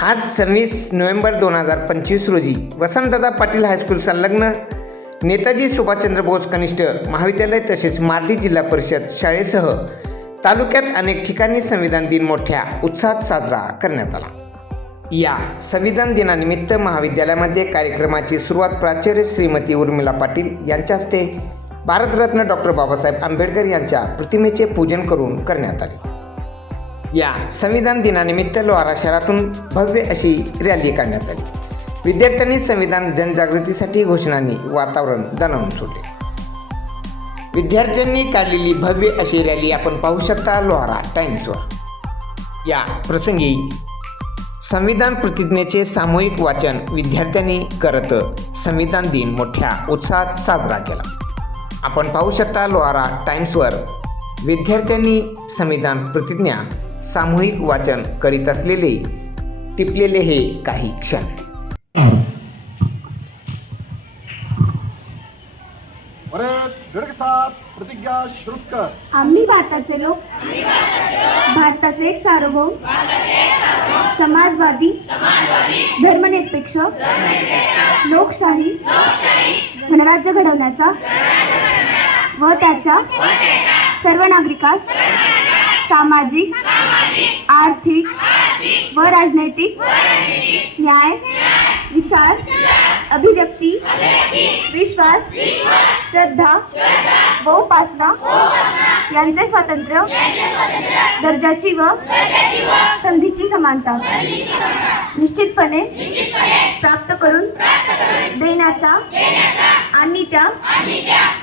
आज सव्वीस नोव्हेंबर दोन हजार पंचवीस रोजी वसंतदादा पाटील हायस्कूल संलग्न नेताजी सुभाषचंद्र बोस कनिष्ठ महाविद्यालय तसेच मार्डी जिल्हा परिषद शाळेसह तालुक्यात अनेक ठिकाणी संविधान दिन मोठ्या उत्साहात साजरा करण्यात आला. या संविधान दिनानिमित्त महाविद्यालयामध्ये कार्यक्रमाची सुरुवात प्राचार्य श्रीमती उर्मिला पाटील यांच्या हस्ते भारतरत्न डॉक्टर बाबासाहेब आंबेडकर यांच्या प्रतिमेचे पूजन करून करण्यात आले. या संविधान दिनानिमित्त लोहारा शहरातून भव्य अशी रॅली काढण्यात आली. विद्यार्थ्यांनी संविधान जनजागृतीसाठी घोषणांनी वातावरण दणावून सोडले. विद्यार्थ्यांनी काढलेली भव्य अशी रॅली आपण पाहू शकता लोहारा टाइम्सवर. या प्रसंगी संविधान प्रतिज्ञेचे सामूहिक वाचन विद्यार्थ्यांनी करत संविधान दिन मोठ्या उत्साहात साजरा केला. आपण पाहू शकता लोहारा टाइम्सवर. विद्यार्थ्यांनी संविधान प्रतिज्ञा सामूहिक वाचन करीत असलेले टिपलेले हे काही क्षण. प्रतिज्ञा शुरू कर आम्ही भारताचे लोक. भारताचे एक सार्वभौम. समाजवादी. धर्मनिरपेक्ष. लोकशाही. गणराज्य घडवण्याचा. व त्याच्या सर्व नागरिकास सामाजिक आर्थिक व राजनैतिक न्याय विचार अभिव्यक्ती विश्वास श्रद्धा व उपासना यांचे स्वातंत्र्य दर्जाची व संधीची समानता निश्चितपणे प्राप्त करून देण्याचा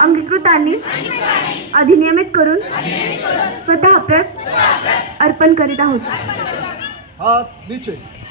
अंगीकृतांनी अधिनियमित करून स्वतः अर्पण करीत आहोत. नीचे.